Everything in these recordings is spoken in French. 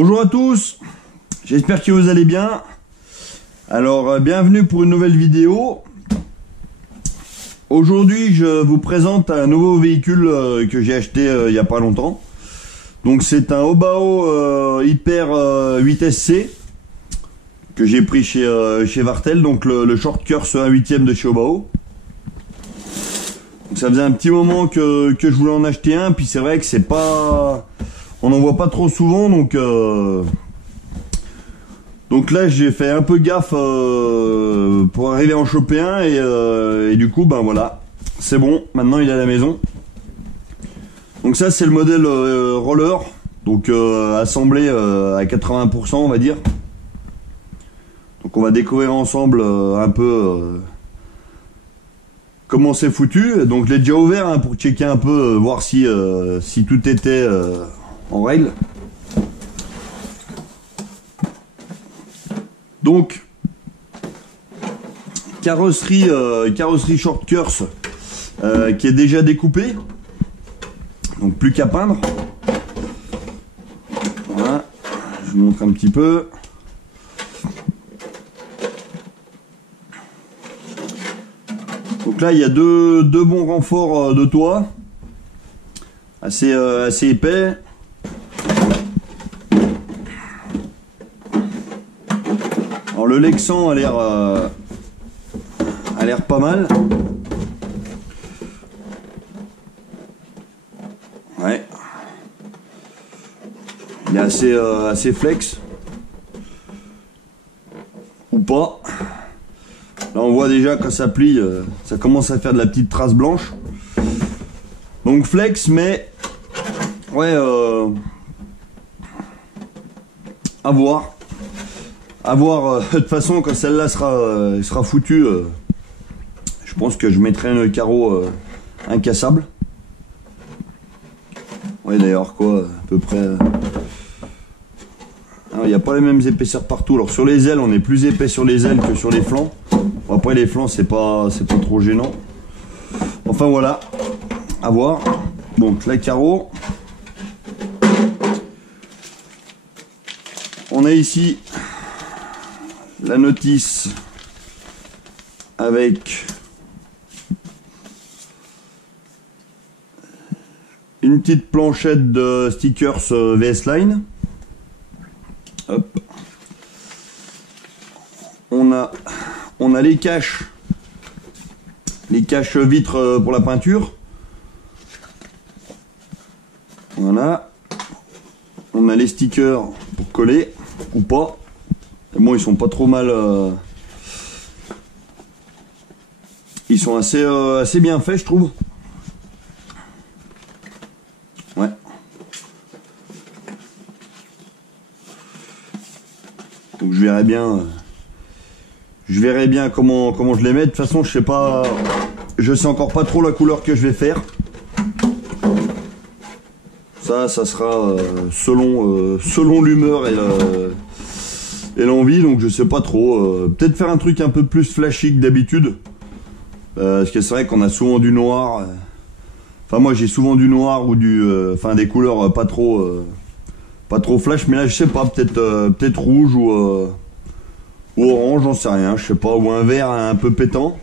Bonjour à tous, j'espère que vous allez bien. Alors bienvenue pour une nouvelle vidéo. Aujourd'hui je vous présente un nouveau véhicule que j'ai acheté il n'y a pas longtemps. Donc c'est un Obao Hyper 8SC que j'ai pris chez Vartel, donc le Short Curse 1/8 de chez Obao. Donc ça faisait un petit moment que je voulais en acheter un, puis c'est vrai que c'est pas... On n'en voit pas trop souvent, donc là j'ai fait un peu gaffe pour arriver à en choper un et du coup ben voilà, c'est bon, maintenant il est à la maison. Donc ça c'est le modèle roller, donc assemblé à 80% on va dire. Donc on va découvrir ensemble un peu comment c'est foutu. Donc je l'ai déjà ouvert hein, pour checker un peu, voir si tout était en règle. Donc carrosserie Short Curse qui est déjà découpée, donc plus qu'à peindre. Voilà, je vous montre un petit peu. Donc là il y a deux bons renforts de toit assez épais. Alors le Lexan a l'air pas mal. Ouais. Il est assez flex. Ou pas. Là on voit déjà quand ça plie, ça commence à faire de la petite trace blanche. Donc flex, mais ouais, à voir. À voir, de toute façon quand celle-là sera foutue, je pense que je mettrai un carreau incassable. Ouais d'ailleurs quoi, à peu près. Il n'y a pas les mêmes épaisseurs partout. Alors sur les ailes on est plus épais sur les ailes que sur les flancs. Bon, après les flancs c'est pas trop gênant. Enfin voilà, à voir. Donc la carreau. On a ici la notice avec une petite planchette de stickers VS Line. Hop. On a les caches vitres pour la peinture. Voilà. On a les stickers pour coller ou pas. Bon, ils sont pas trop mal. Ils sont assez bien faits, je trouve. Ouais. Donc je verrai bien comment je les mets. De toute façon, je sais pas. Je sais encore pas trop la couleur que je vais faire. Ça sera selon l'humeur et l'envie, donc je sais pas trop. Peut-être faire un truc un peu plus flashy que d'habitude. Parce que c'est vrai qu'on a souvent du noir. Enfin moi j'ai souvent du noir ou enfin des couleurs pas trop flash, mais là je sais pas, peut-être rouge ou orange, j'en sais rien, je sais pas, ou un vert un peu pétant.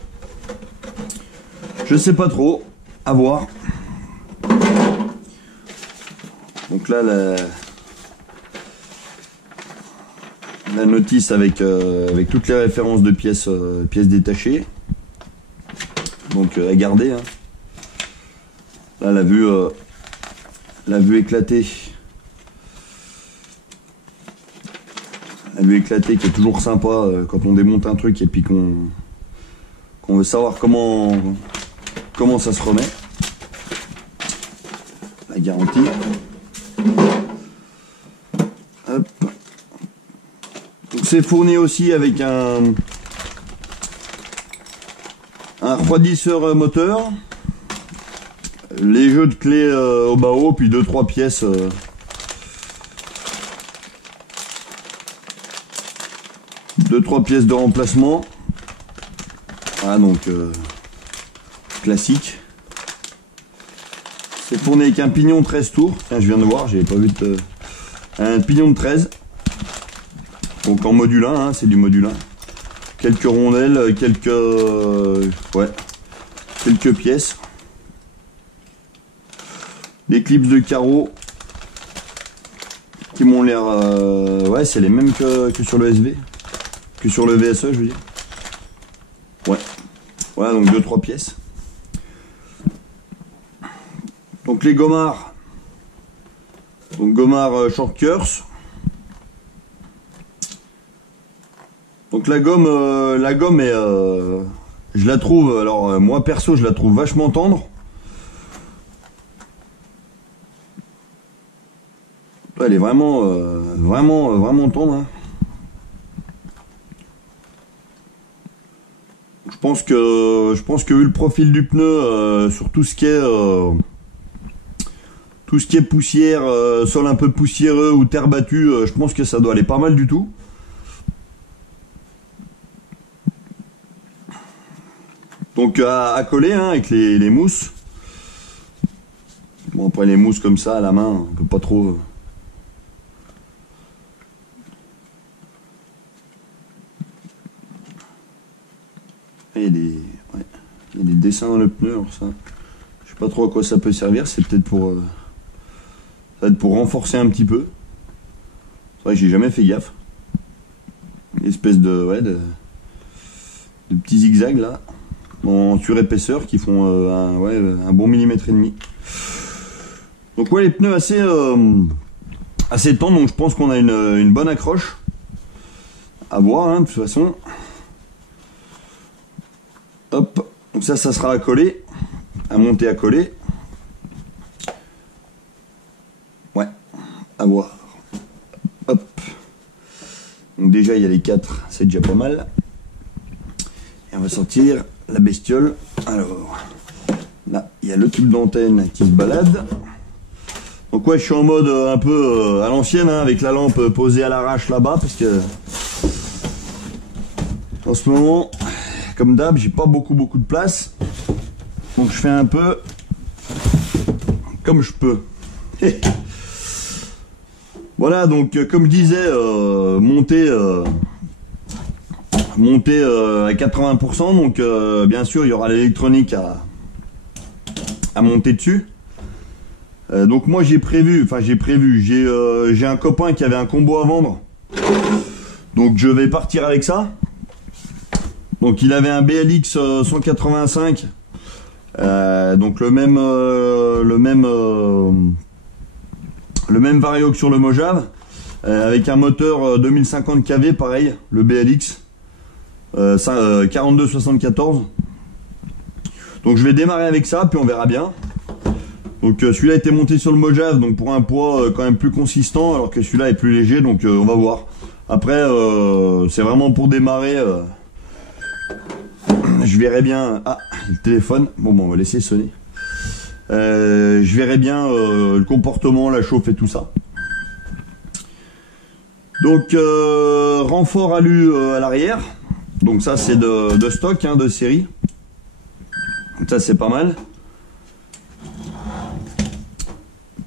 Je sais pas trop, à voir. Donc là la notice avec toutes les références de pièces détachées. Donc à garder. Hein. Là la vue éclatée. La vue éclatée qui est toujours sympa quand on démonte un truc et puis qu'on veut savoir comment ça se remet. La garantie. Hop. Donc c'est fourni aussi avec un refroidisseur moteur, les jeux de clés Obao, puis 2-3 pièces de remplacement. Ah donc classique. C'est fourni avec un pignon 13 tours. Tiens, je viens de voir, j'avais pas vu Un pignon de 13. Donc en module 1, hein, c'est du module 1. Quelques rondelles, quelques pièces. Des clips de carreaux qui m'ont l'air... ouais, c'est les mêmes que sur le SV. Que sur le VSE, je veux dire. Ouais. Voilà, donc 2-3 pièces. Donc les gommards. Donc gommard short curse. Donc la gomme est... je la trouve... Alors moi perso, je la trouve vachement tendre. Elle est vraiment tendre. Hein. Je pense que vu le profil du pneu, sur tout ce qui est poussière, sol un peu poussiéreux ou terre battue, je pense que ça doit aller pas mal du tout. Donc à coller hein, avec les mousses. Bon après les mousses comme ça à la main, on peut pas trop... Il y a des dessins dans le pneu, alors ça, je sais pas trop à quoi ça peut servir, c'est peut-être pour, ça va être pour renforcer un petit peu. C'est vrai que j'ai jamais fait gaffe. Une espèce de petits zigzags là, en surépaisseur qui font un bon millimètre et demi. Donc ouais, les pneus assez tendres, donc je pense qu'on a une bonne accroche. À voir, hein, de toute façon. Hop, donc ça sera à coller, à monter à coller. Ouais, à voir. Hop. Donc déjà il y a les 4, c'est déjà pas mal. Et on va sortir la bestiole. Alors, là, il y a le tube d'antenne qui se balade. Donc ouais, je suis en mode un peu à l'ancienne, hein, avec la lampe posée à l'arrache là-bas, parce que en ce moment... Comme d'hab, j'ai pas beaucoup de place. Donc je fais un peu comme je peux. Voilà, donc comme je disais, monter à 80%. Donc bien sûr, il y aura l'électronique à monter dessus. Donc moi j'ai un copain qui avait un combo à vendre. Donc je vais partir avec ça. Donc il avait un BLX 185, donc le même vario que sur le Mojave, avec un moteur 2050 kV, pareil, le BLX 4274. Donc je vais démarrer avec ça, puis on verra bien. Donc celui-là a été monté sur le Mojave, donc pour un poids quand même plus consistant, alors que celui-là est plus léger, donc on va voir. Après, c'est vraiment pour démarrer. Je verrai bien... Ah, le téléphone. Bon, on va laisser sonner. Je verrai bien le comportement, la chauffe et tout ça. Donc, renfort alu à l'arrière. Donc ça, c'est de stock, hein, de série. Ça, c'est pas mal.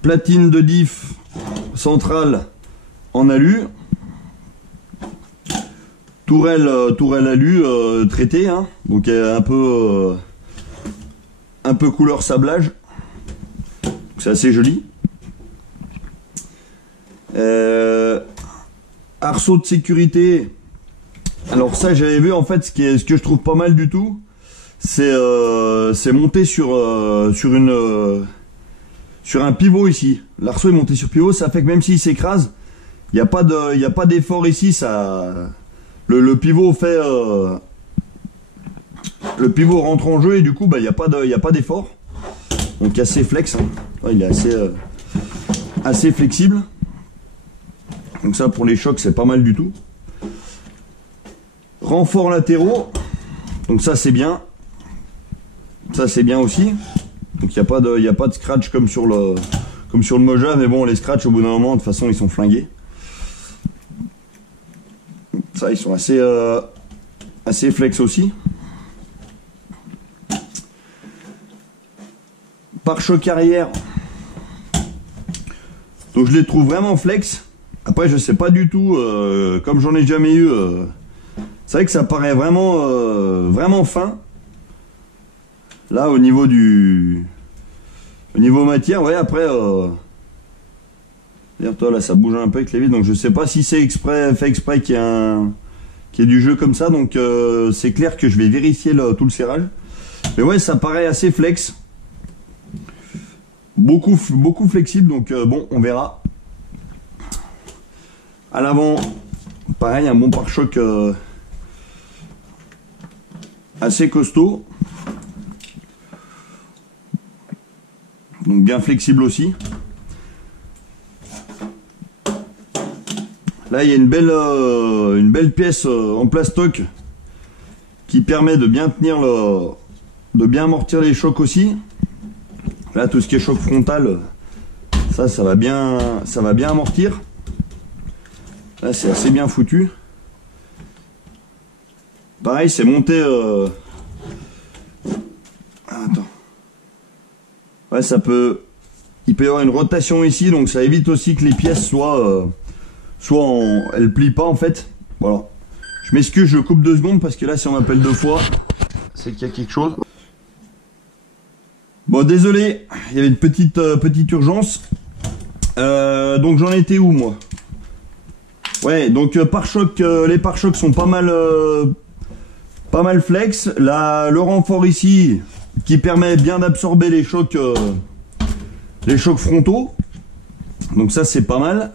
Platine de diff centrale en alu. Tourelle alu traitée, hein, donc un peu couleur sablage, c'est assez joli. Arceau de sécurité. Alors ça j'avais vu en fait ce que je trouve pas mal du tout, c'est monté sur un pivot ici. L'arceau est monté sur pivot, ça fait que même s'il s'écrase, il n'y a pas d'effort ici, ça. Le pivot fait... le pivot rentre en jeu et du coup, il n'y a pas d'effort. Donc assez flex. Hein. Ouais, il est assez flexible. Donc ça, pour les chocs, c'est pas mal du tout. Renforts latéraux. Donc ça, c'est bien. Ça, c'est bien aussi. Donc il n'y a pas de scratch comme sur le Mojave. Mais bon, les scratchs, au bout d'un moment, de toute façon, ils sont flingués. Ça, ils sont assez flex aussi. Pare-choc arrière. Donc je les trouve vraiment flex. Après, je sais pas du tout, comme j'en ai jamais eu. C'est vrai que ça paraît vraiment, vraiment fin. Là, au niveau matière, ouais. Après, toi là, ça bouge un peu avec les vis, donc je sais pas si c'est fait exprès qu'il y ait du jeu comme ça. Donc, c'est clair que je vais vérifier tout le serrage. Mais ouais, ça paraît assez flex. Beaucoup flexible, donc bon, on verra. À l'avant, pareil, un bon pare-choc assez costaud. Donc bien flexible aussi. Là, il y a une belle pièce en plastoc qui permet de bien tenir de bien amortir les chocs aussi. Là, tout ce qui est choc frontal, ça va bien amortir. Là, c'est assez bien foutu. Pareil, c'est monté. Attends. Ouais, il peut y avoir une rotation ici, donc ça évite aussi que les pièces elles plient pas en fait. Voilà. Je m'excuse, je coupe 2 secondes parce que là, si on m'appelle 2 fois, c'est qu'il y a quelque chose. Bon, désolé, il y avait une petite urgence. Donc j'en étais où moi? Ouais, donc les pare-chocs sont pas mal flex. Le renfort ici qui permet bien d'absorber les chocs frontaux. Donc ça c'est pas mal.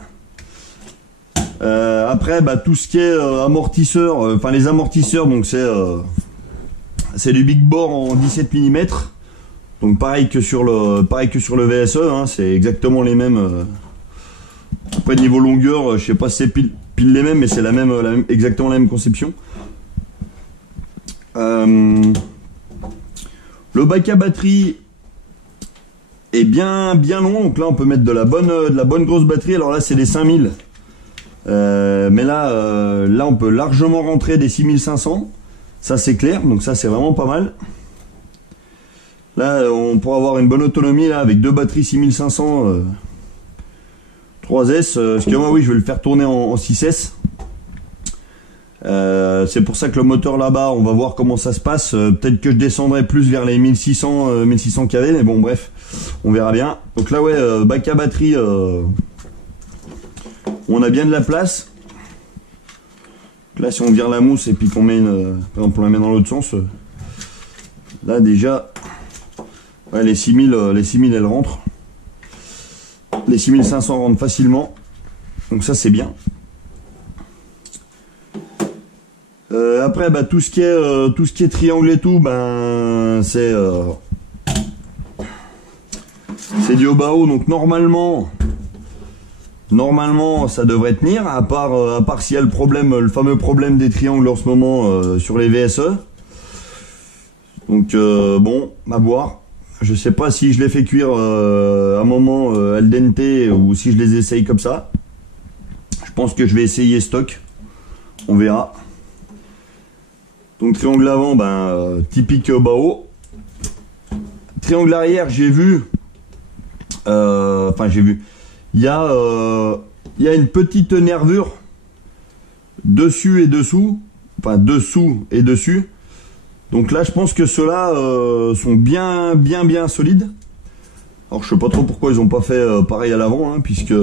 Après tout ce qui est amortisseur, enfin les amortisseurs, donc c'est du big bore en 17 mm. Donc pareil que sur le VSE, hein, c'est exactement les mêmes. Après niveau longueur, je sais pas si c'est pile les mêmes, mais c'est exactement la même conception. Le bac à batterie est bien long, donc là on peut mettre de la bonne grosse batterie. Alors là c'est des 5000, mais là on peut largement rentrer des 6500. Ça c'est clair, donc ça c'est vraiment pas mal. Là, on pourra avoir une bonne autonomie là, avec 2 batteries 6500 3S. Parce que moi, oui, je vais le faire tourner en 6S. C'est pour ça que le moteur là-bas, on va voir comment ça se passe. Peut-être que je descendrai plus vers les 1600 kV, mais bon, bref, on verra bien. Donc là, ouais, bac à batterie, on a bien de la place. Là, si on vire la mousse et puis qu'on met par exemple, on la met dans l'autre sens, là déjà. Ouais, les 6000 elles rentrent. Les 6500 rentrent facilement. Donc ça c'est bien. Après tout ce qui est triangle et tout, c'est du haut bas haut. Donc normalement ça devrait tenir, à part s'il y a le fameux problème des triangles en ce moment sur les VSE. Donc bon, à voir. Je sais pas si je les fais cuire un moment al dente ou si je les essaye comme ça. Je pense que je vais essayer stock. On verra. Donc triangle avant, typique bas haut. Triangle arrière, j'ai vu. Il y a une petite nervure dessus et dessous. Enfin dessous et dessus. Donc là, je pense que ceux-là sont bien solides. Alors, je sais pas trop pourquoi ils n'ont pas fait pareil à l'avant, hein, puisque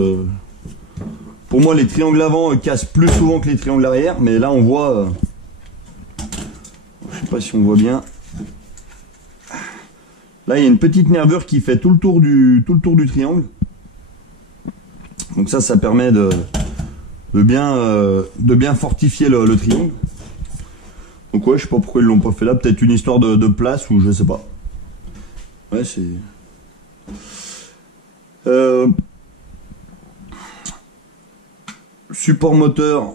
pour moi, les triangles avant cassent plus souvent que les triangles arrière. Mais là, on voit, je sais pas si on voit bien. Là, il y a une petite nervure qui fait tout le tour du triangle. Donc ça permet de bien fortifier le triangle. Donc ouais, je sais pas pourquoi ils l'ont pas fait là, peut-être une histoire de place ou je sais pas. Ouais, c'est... Support moteur.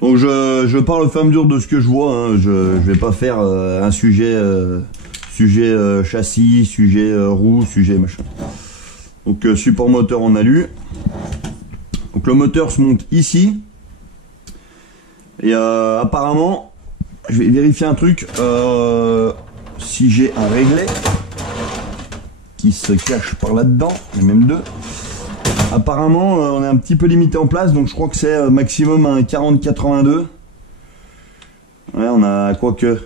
Donc je parle au fur et à mesure de ce que je vois, hein. Je vais pas faire un sujet châssis, sujet roue, sujet machin. Donc support moteur en alu. Donc le moteur se monte ici. Et apparemment, je vais vérifier un truc. Si j'ai un réglet qui se cache par là-dedans, il y a même deux. apparemment, on est un petit peu limité en place, donc je crois que c'est maximum un 40-82. Ouais, on a quoi que...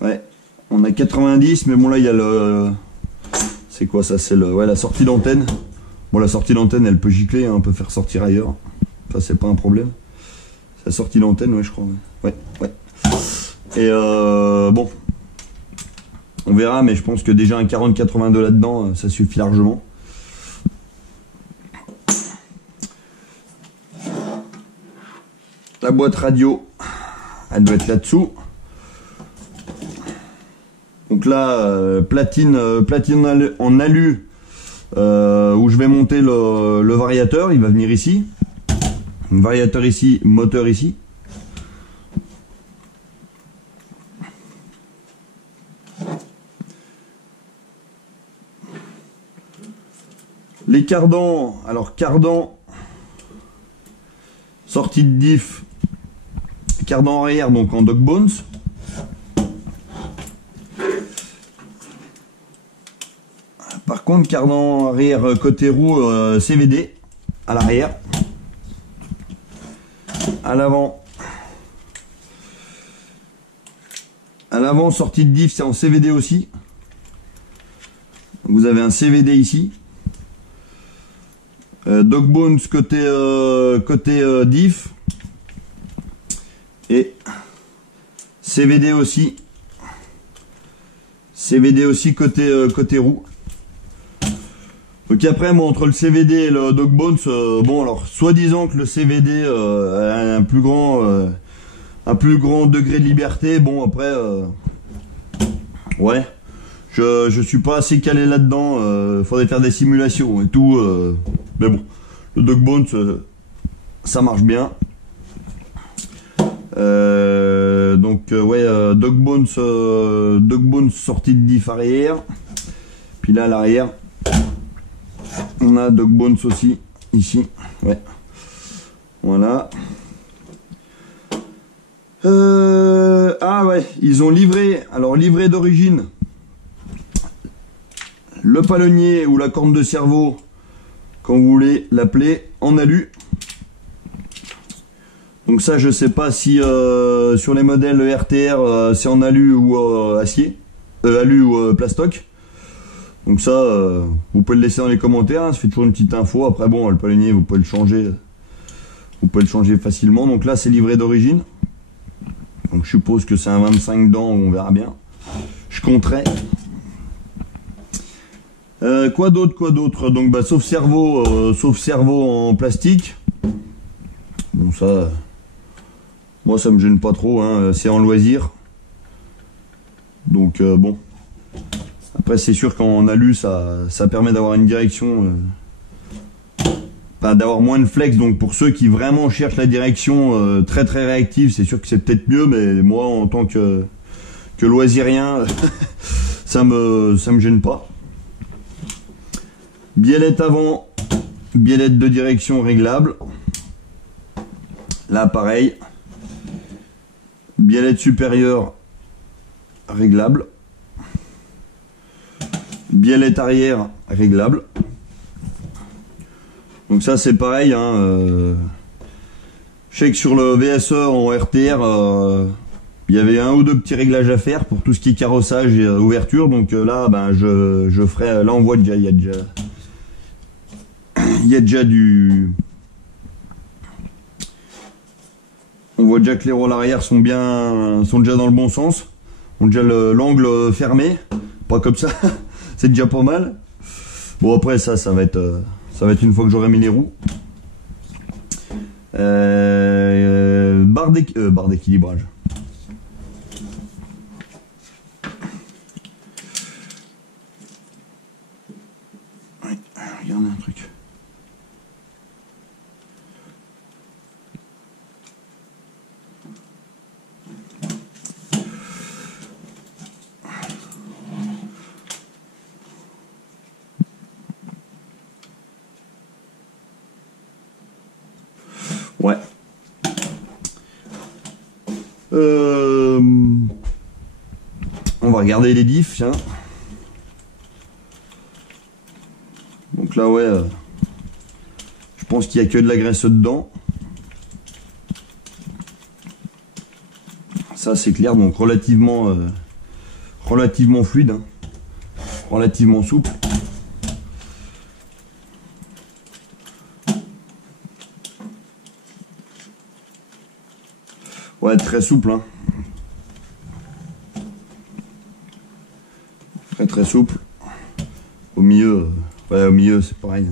Ouais, on a 90, mais bon là il y a le... C'est quoi ça? C'est le... Ouais, la sortie d'antenne. Bon, la sortie d'antenne, elle peut gicler, hein, on peut faire sortir ailleurs. Ça, c'est pas un problème. C'est la sortie d'antenne, ouais, je crois. Ouais, ouais. Et bon, on verra, mais je pense que déjà un 40-82 là-dedans, ça suffit largement. La boîte radio, elle doit être là-dessous. Donc là, platine en alu, où je vais monter le variateur, il va venir ici. Variateur ici, moteur ici. Les cardans, alors cardan, sortie de diff, cardan arrière donc en dog bones. Par contre, cardan arrière côté roue CVD à l'arrière. À l'avant, sortie de diff, c'est en CVD aussi. Vous avez un CVD ici. Dog bones côté diff. Et CVD aussi. CVD aussi côté roue. Donc après, moi, entre le CVD et le dog bones, bon alors, soi-disant que le CVD a un plus grand degré de liberté, bon après, ouais, je suis pas assez calé là-dedans, faudrait faire des simulations et tout, mais bon, le dog bones, ça marche bien. Donc ouais, dog bones sortie de diff arrière, puis là à l'arrière. On a dog bones aussi, ici, ouais. Voilà. Ah ouais, ils ont livré, alors livré d'origine, le palonnier ou la corne de cerveau, quand vous voulez l'appeler, en alu. Donc ça, je sais pas si sur les modèles RTR, c'est en alu ou acier, alu ou plastoc. Donc ça, vous pouvez le laisser dans les commentaires, hein, ça fait toujours une petite info. Après bon, le palonnier, vous pouvez le changer facilement. Donc là, c'est livré d'origine. Donc je suppose que c'est un 25 dents, on verra bien. Je compterai. Quoi d'autre? Donc bah, sauf cerveau en plastique. Bon ça, moi ça me gêne pas trop, hein, c'est en loisir. Donc bon. Après, c'est sûr qu'en alu, ça permet d'avoir une direction, d'avoir moins de flex. Donc, pour ceux qui vraiment cherchent la direction très très réactive, c'est sûr que c'est peut-être mieux. Mais moi, en tant que loisirien, ça me gêne pas. Biellette avant, biellette de direction réglable. Là, pareil. Biellette supérieure réglable. Biellette arrière réglable. Donc ça c'est pareil, hein, je sais que sur le VSE en RTR, il y avait un ou deux petits réglages à faire pour tout ce qui est carrossage et ouverture. Donc là, ben je ferai. Là on voit déjà, il y a déjà du. On voit déjà que les rôles arrière sont déjà dans le bon sens, ont déjà l'angle fermé, pas comme ça. C'est déjà pas mal. Bon après ça va être une fois que j'aurai mis les roues. Barre d'équilibrage. Ouais, regardez un truc. Ouais. On va regarder les diffs, tiens. Donc là, ouais, je pense qu'il n'y a que de la graisse dedans. Ça, c'est clair, donc relativement fluide, hein, relativement souple. Ouais, très souple, hein. Très souple. Au milieu, ouais, au milieu, c'est pareil.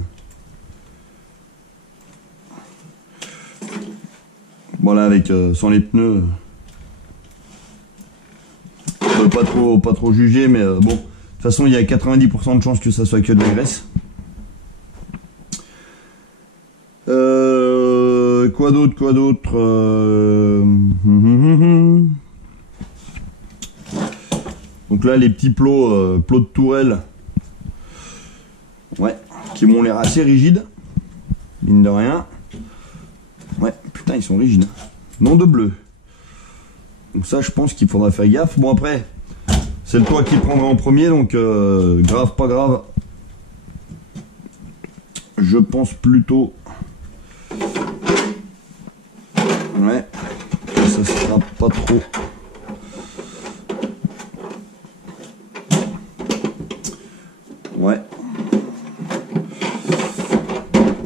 Voilà, avec sans les pneus, on peut pas trop juger, mais bon, de toute façon, il y a 90% de chances que ça soit que de la graisse. Quoi d'autre Donc là, les petits plots de tourelle, ouais, qui m'ont l'air assez rigides, mine de rien. Ouais, putain, ils sont rigides. Non de bleu. Donc ça, je pense qu'il faudra faire gaffe. Bon, après, c'est le toit qui prendra en premier, donc grave, pas grave. Je pense plutôt... Ouais, ça sera pas trop... Ouais.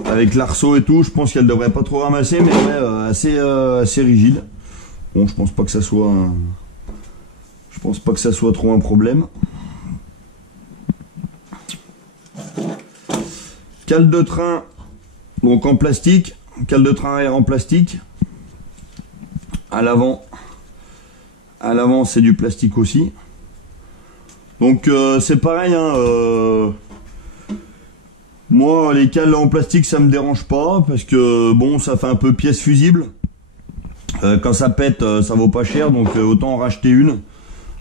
Avec l'arceau et tout, je pense qu'elle devrait pas trop ramasser, mais ouais, assez rigide. Bon, je pense pas que ça soit trop un problème. Cale de train, donc en plastique, cale de train arrière en plastique. À l'avant, c'est du plastique aussi. Donc c'est pareil, hein, moi les cales en plastique ça me dérange pas parce que bon, ça fait un peu pièce fusible. Quand ça pète, ça vaut pas cher, donc autant en racheter une.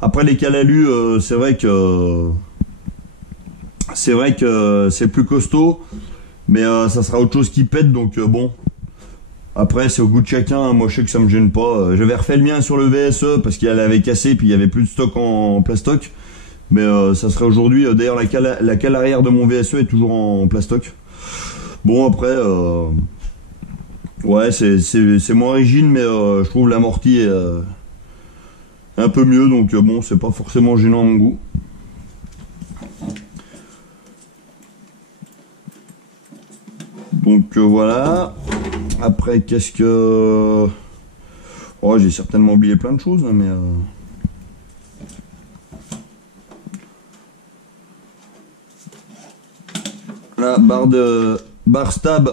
Après les cales alu, c'est vrai que c'est plus costaud, mais ça sera autre chose qui pète, donc bon. Après c'est au goût de chacun, moi je sais que ça me gêne pas. J'avais refait le mien sur le VSE parce qu'il avait cassé, puis il y avait plus de stock en plastoc. Mais ça serait aujourd'hui, d'ailleurs la cale arrière de mon VSE est toujours en plastoc. Bon après, ouais c'est moins rigide, mais je trouve l'amorti est un peu mieux, donc bon, c'est pas forcément gênant à mon goût. Donc voilà. Après, qu'est-ce que... Oh, j'ai certainement oublié plein de choses, mais... Là, barre stab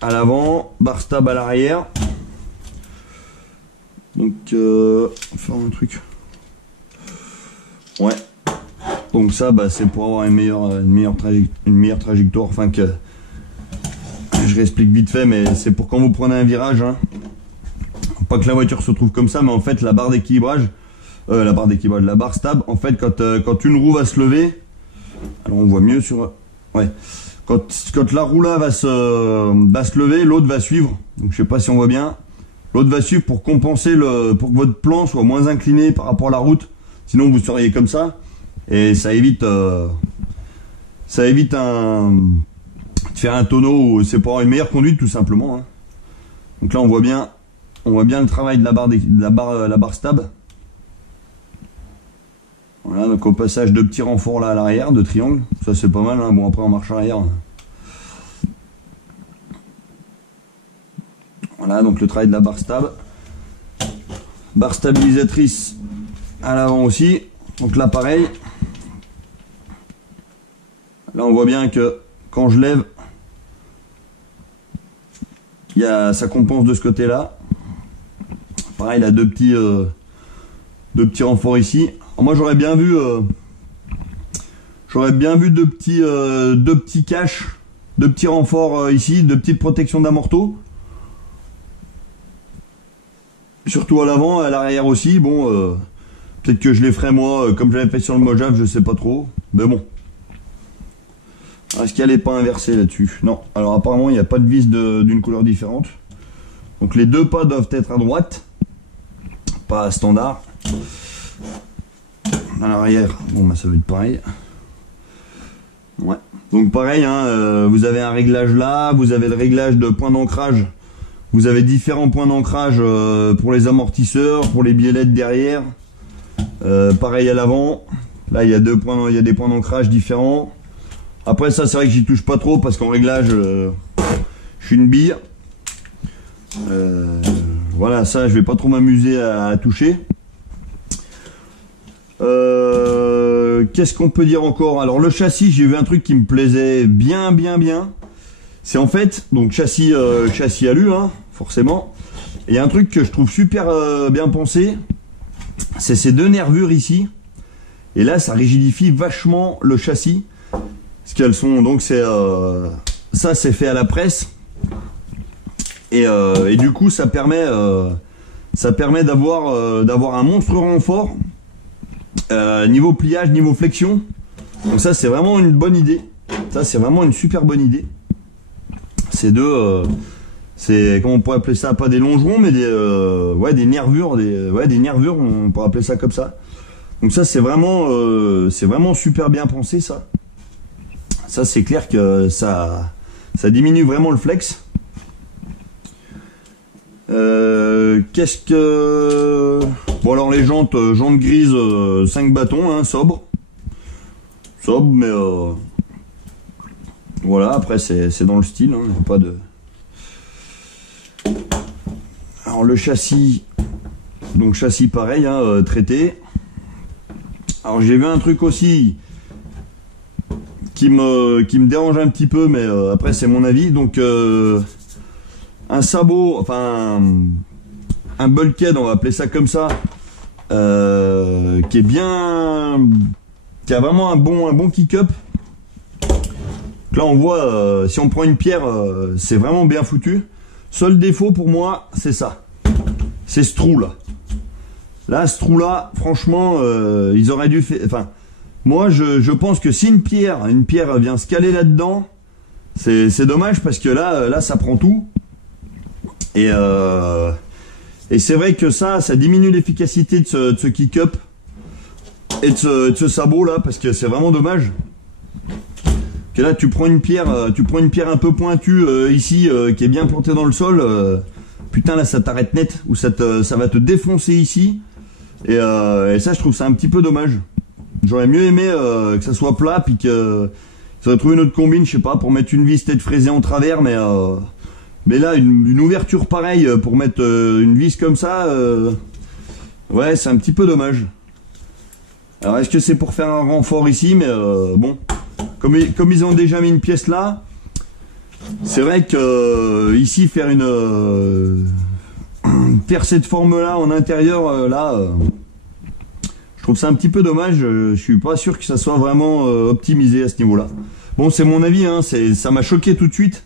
à l'avant, barre stab à l'arrière. Donc, faire un truc. Ouais. Donc ça, bah, c'est pour avoir une meilleure trajectoire, enfin que... Je réexplique vite fait, mais c'est pour quand vous prenez un virage, hein. Pas que la voiture se trouve comme ça, mais en fait la barre d'équilibrage, la barre stab, en fait quand une roue va se lever, alors on voit mieux sur, ouais, quand la roue là va se lever, l'autre va suivre. Donc je sais pas si on voit bien, l'autre va suivre pour compenser pour que votre plan soit moins incliné par rapport à la route. Sinon vous seriez comme ça, et ça évite de faire un tonneau où c'est pour avoir une meilleure conduite tout simplement, hein. Donc là on voit bien le travail de la barre stab. Voilà, donc au passage de petits renforts là à l'arrière, de triangle, ça c'est pas mal, hein. Bon après en marche arrière. Voilà, donc le travail de la barre stab. Barre stabilisatrice à l'avant aussi. Donc là pareil. Là on voit bien que quand je lève, ça compense de ce côté-là. Pareil, il a deux petits renforts ici. Alors moi j'aurais bien vu deux petits caches, deux petits renforts ici, deux petites protections d'amorto. Surtout à l'avant, à l'arrière aussi. Bon, peut-être que je les ferai moi comme j'avais fait sur le Mojave, je sais pas trop. Mais bon. Est-ce qu'elle n'est pas inversée là-dessus? Non. Alors apparemment il n'y a pas de vis d'une couleur différente. Donc les deux pas doivent être à droite. Pas standard. À l'arrière, bon bah ça va être pareil. Ouais. Donc pareil, hein, vous avez un réglage là, vous avez le réglage de point d'ancrage. Vous avez différents points d'ancrage pour les amortisseurs, pour les biellettes derrière. Pareil à l'avant. Là, il y a des points d'ancrage différents. Après ça, c'est vrai que j'y touche pas trop parce qu'en réglage, je suis une bille. Voilà, ça, je vais pas trop m'amuser à toucher. Qu'est-ce qu'on peut dire encore? Alors le châssis, j'ai vu un truc qui me plaisait bien. C'est en fait, donc châssis alu, hein, forcément. Et il y a un truc que je trouve super bien pensé, c'est ces deux nervures ici. Et là, ça rigidifie vachement le châssis. Parce qu'elles sont, donc c'est ça, c'est fait à la presse. Et du coup, ça permet d'avoir un monstre renfort niveau pliage, niveau flexion. Donc ça, c'est vraiment une bonne idée. Ça, c'est vraiment une super bonne idée. Ces deux, c'est, comment on pourrait appeler ça, pas des longerons, mais des nervures, des nervures, on pourrait appeler ça comme ça. Donc ça, c'est vraiment super bien pensé, ça. Ça, c'est clair que ça diminue vraiment le flex. Qu'est-ce que... Bon, alors les jantes grises, 5 bâtons, hein, sobre, mais voilà, après c'est dans le style, hein, pas de... Alors le châssis, donc châssis pareil, hein, traité. Alors j'ai vu un truc aussi qui me dérange un petit peu, mais après c'est mon avis. Donc un sabot, enfin un bulkhead, on va appeler ça comme ça, qui est bien, qui a vraiment un bon kick-up. Là on voit, si on prend une pierre, c'est vraiment bien foutu. Seul défaut pour moi, c'est ça, c'est ce trou là. Là, ce trou là, franchement, ils auraient dû faire. Enfin, moi, je pense que si une pierre vient se caler là-dedans, c'est dommage parce que là, ça prend tout. Et c'est vrai que ça diminue l'efficacité de ce kick-up et de ce sabot là, parce que c'est vraiment dommage. Que là, tu prends une pierre un peu pointue ici, qui est bien plantée dans le sol. Putain, là, ça t'arrête net, ou ça va te défoncer ici. Et ça, je trouve ça un petit peu dommage. J'aurais mieux aimé que ça soit plat, puis que ça aurait trouvé une autre combine, je sais pas, pour mettre une vis tête fraisée en travers, mais là, une ouverture pareille pour mettre une vis comme ça, ouais, c'est un petit peu dommage. Alors, est-ce que c'est pour faire un renfort ici? Mais bon, comme ils ont déjà mis une pièce là, c'est vrai que ici, faire une cette forme là en intérieur je trouve ça un petit peu dommage. Je suis pas sûr que ça soit vraiment optimisé à ce niveau là. Bon, c'est mon avis, hein, ça m'a choqué tout de suite,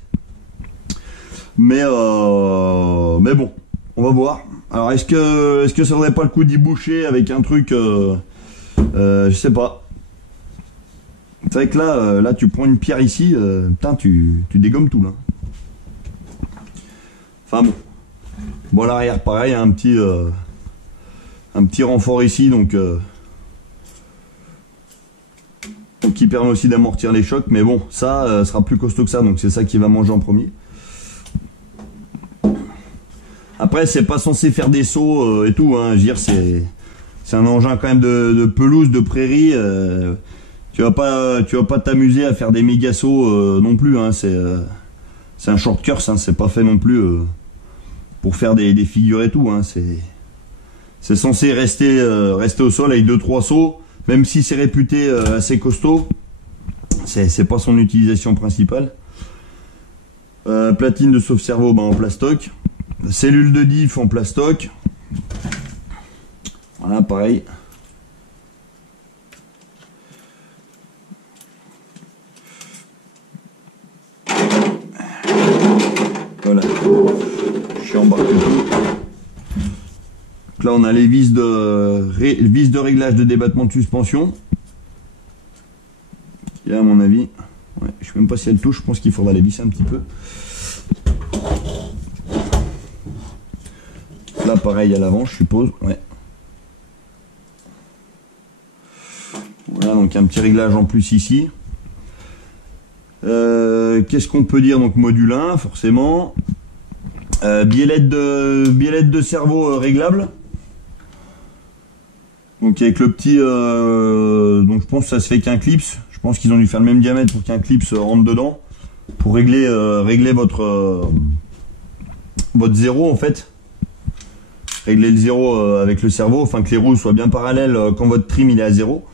mais bon, on va voir. Alors est-ce que ça vaudrait pas le coup d'y boucher avec un truc, je sais pas. C'est vrai que là tu prends une pierre ici, putain, tu dégommes tout là. Enfin bon. Bon, à l'arrière, pareil, un petit renfort ici, donc qui permet aussi d'amortir les chocs, mais bon, ça sera plus costaud que ça, donc c'est ça qui va manger en premier. Après, c'est pas censé faire des sauts et tout, hein, je veux dire, c'est un engin quand même de pelouse, de prairie. Tu vas pas t'amuser à faire des méga sauts non plus, hein, c'est un short course, hein, c'est pas fait non plus pour faire des figures et tout, hein. C'est censé rester au sol avec 2-3 sauts, même si c'est réputé assez costaud. C'est pas son utilisation principale. Platine de sauve-cerveau en plastoc. Cellule de diff en plastoc. Voilà, pareil. Voilà. Je embarque tout. Donc là on a les vis de réglage de débattement de suspension. Là à mon avis, ouais, je sais même pas si elle touche, je pense qu'il faudra les visser un petit peu. Là pareil à l'avant je suppose, ouais. Voilà, donc un petit réglage en plus ici. Qu'est-ce qu'on peut dire? Donc module 1 forcément. Biellette de cerveau réglable. Donc avec le petit, donc je pense que ça se fait qu'un clips. Je pense qu'ils ont dû faire le même diamètre pour qu'un clips rentre dedans, pour régler votre zéro en fait. Régler le zéro avec le cerveau, enfin que les roues soient bien parallèles quand votre trim il est à 0.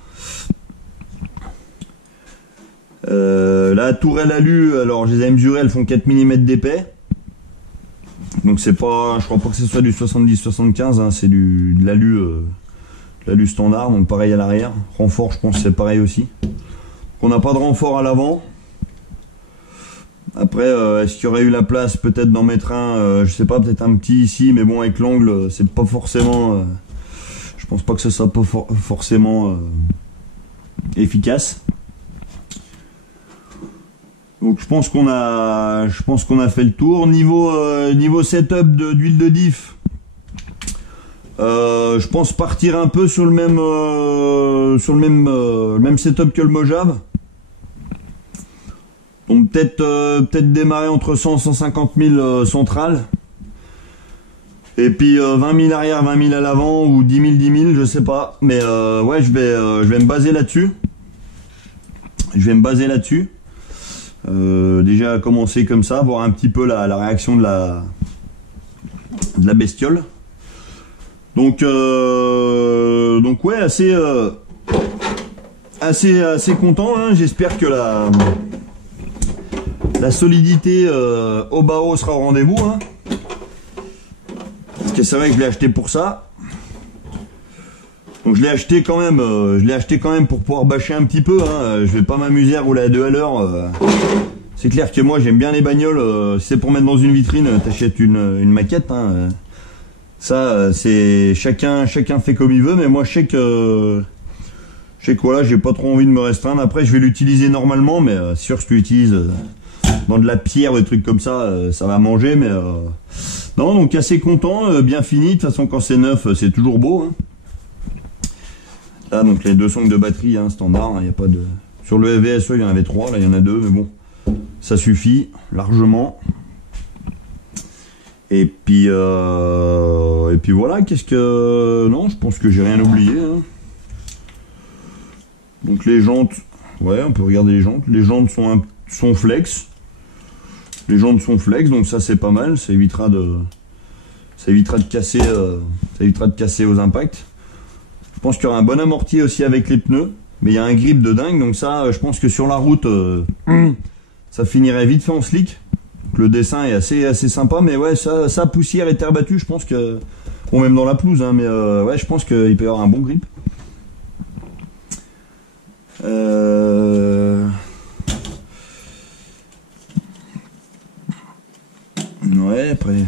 La tourelle alu, alors je les ai mesurées, elles font 4 mm d'épais. Donc c'est pas, je crois pas que ce soit du 70-75, hein, c'est de l'alu standard, donc pareil à l'arrière. Renfort, je pense que c'est pareil aussi. On n'a pas de renfort à l'avant. Après, est-ce qu'il y aurait eu la place peut-être d'en mettre un, je sais pas, peut-être un petit ici, mais bon avec l'angle, c'est pas forcément, je pense pas que ce soit pas forcément efficace. Donc je pense qu'on a fait le tour. Niveau setup d'huile de diff, je pense partir un peu sur le même setup que le Mojave. Donc peut-être démarrer entre 100 et 150 000 centrales. Et puis 20 000 arrière, 20 000 à l'avant, ou 10 000, 10 000, je sais pas. Mais ouais, je vais me baser là-dessus. Déjà commencer comme ça, voir un petit peu la réaction de la bestiole. Donc ouais, assez content, hein. J'espère que la solidité au bas sera au rendez-vous, hein. Parce que c'est vrai que je l'ai acheté pour ça. Donc je l'ai acheté quand même pour pouvoir bâcher un petit peu, hein. Je vais pas m'amuser à rouler à 2 à l'heure. C'est clair que moi j'aime bien les bagnoles. Si c'est pour mettre dans une vitrine, t'achètes une maquette, hein. Ça c'est chacun fait comme il veut, mais moi je sais que voilà, j'ai pas trop envie de me restreindre. Après je vais l'utiliser normalement, mais c'est sûr que je l'utilise dans de la pierre, des trucs comme ça, ça va manger, mais non, donc assez content, bien fini. De toute façon quand c'est neuf, c'est toujours beau, hein. Là donc les 2 sangles de batterie, hein, standard, il y a pas de. Sur le VSE il y en avait 3, là il y en a 2, mais bon, ça suffit largement. Et puis voilà, qu'est-ce que. Non, je pense que j'ai rien oublié, hein. Donc les jantes, ouais, on peut regarder les jantes. Les jantes sont flex. Les jantes sont flex, donc ça c'est pas mal, ça évitera de casser aux impacts. Je pense qu'il y aura un bon amorti aussi avec les pneus, mais il y a un grip de dingue, donc ça, je pense que sur la route, ça finirait vite fait en slick. Donc le dessin est assez sympa, mais ouais, ça poussière et terre battue, je pense que, bon, même dans la pelouse, hein, mais ouais, je pense qu'il peut y avoir un bon grip. Ouais, après.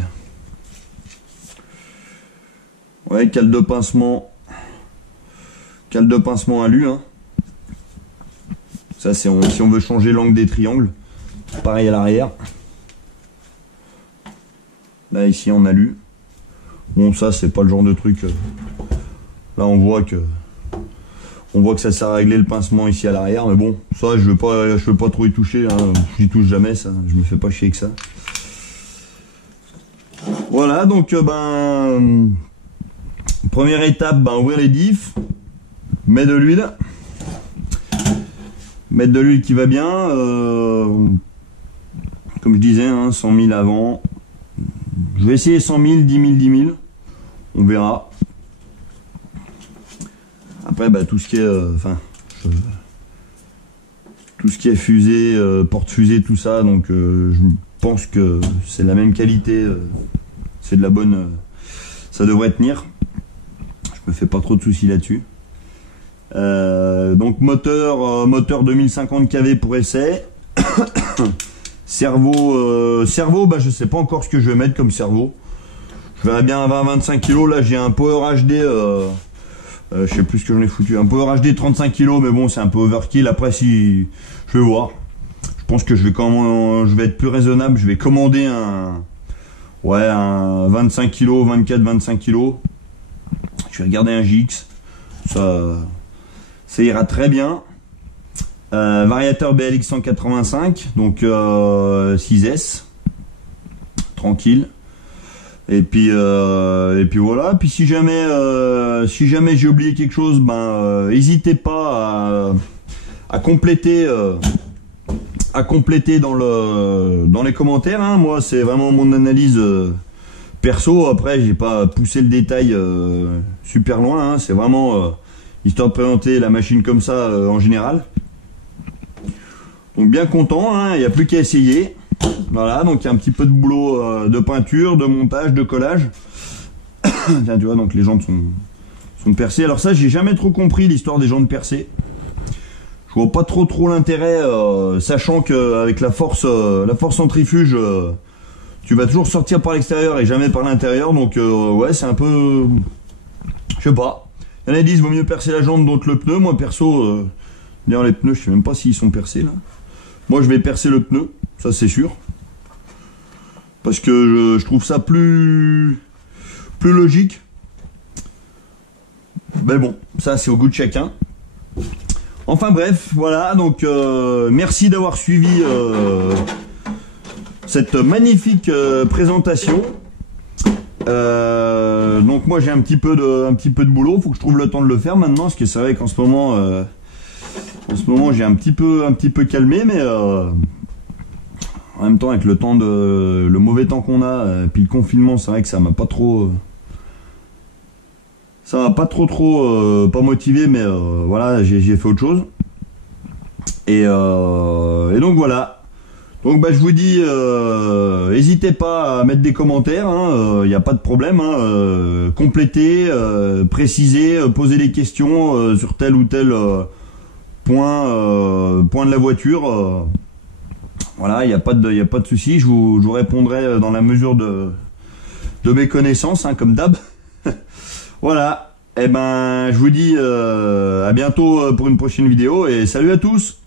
Ouais, cale de pincement alu, hein. Ça c'est si on veut changer l'angle des triangles. Pareil à l'arrière. Là ici en alu. Bon, ça c'est pas le genre de truc. Là on voit que ça sert à régler le pincement ici à l'arrière, mais bon, ça je veux pas trop y toucher, hein. J'y touche jamais, ça, je me fais pas chier avec ça. Voilà, donc première étape, ouvrir les diffs, mettre de l'huile qui va bien, comme je disais, hein, 100 000 avant. Je vais essayer 100 000, 10 000, 10 000, on verra. Après, tout ce qui est, tout ce qui est fusée, porte-fusée, tout ça, donc je pense que c'est la même qualité, c'est de la bonne, ça devrait tenir. Je me fais pas trop de soucis là-dessus. Donc moteur 2050 kV pour essai. Cerveau, je sais pas encore ce que je vais mettre comme cerveau. Je verrai bien à 20-25 kg. Là j'ai un Power HD, je sais plus ce que j'en ai foutu. Un Power HD 35 kg, mais bon c'est un peu overkill. Après si je vais voir. Je pense que je vais être plus raisonnable. Je vais commander un 25 kg, 24-25 kg. Je vais regarder un GX. Ça ira très bien. Variateur BLX 185, donc 6S, tranquille. Et puis voilà. Puis si jamais j'ai oublié quelque chose, ben n'hésitez pas à compléter dans les commentaires. Hein. Moi, c'est vraiment mon analyse perso. Après, j'ai pas poussé le détail super loin. Hein. C'est vraiment histoire de présenter la machine comme ça en général. Donc bien content, hein, il n'y a plus qu'à essayer. Voilà, donc il y a un petit peu de boulot de peinture, de montage, de collage. Tiens, tu vois, donc les jantes sont percées. Alors ça, j'ai jamais trop compris l'histoire des jantes percées. Je vois pas trop l'intérêt, sachant qu'avec la force centrifuge, tu vas toujours sortir par l'extérieur et jamais par l'intérieur. Donc ouais, c'est un peu... Je sais pas. Il y en a qui disent vaut mieux percer la jante d'autres le pneu. Moi perso, d'ailleurs les pneus, je sais même pas s'ils sont percés là. Moi je vais percer le pneu, ça c'est sûr. Parce que je trouve ça plus logique. Mais bon, ça c'est au goût de chacun. Enfin bref, voilà, donc merci d'avoir suivi cette magnifique présentation. Donc moi j'ai un petit peu de boulot, faut que je trouve le temps de le faire maintenant, parce que c'est vrai qu'en ce moment j'ai un petit peu calmé, mais en même temps avec le mauvais temps qu'on a, puis le confinement, c'est vrai que ça m'a pas trop pas motivé, mais voilà, j'ai fait autre chose. Et donc voilà. Donc bah je vous dis, n'hésitez pas à mettre des commentaires, il n'y a pas de problème, hein, compléter, préciser, poser des questions sur tel ou tel point de la voiture. Voilà, il n'y a pas de souci, je vous répondrai dans la mesure de mes connaissances, hein, comme d'hab. Voilà, et ben je vous dis à bientôt pour une prochaine vidéo et salut à tous.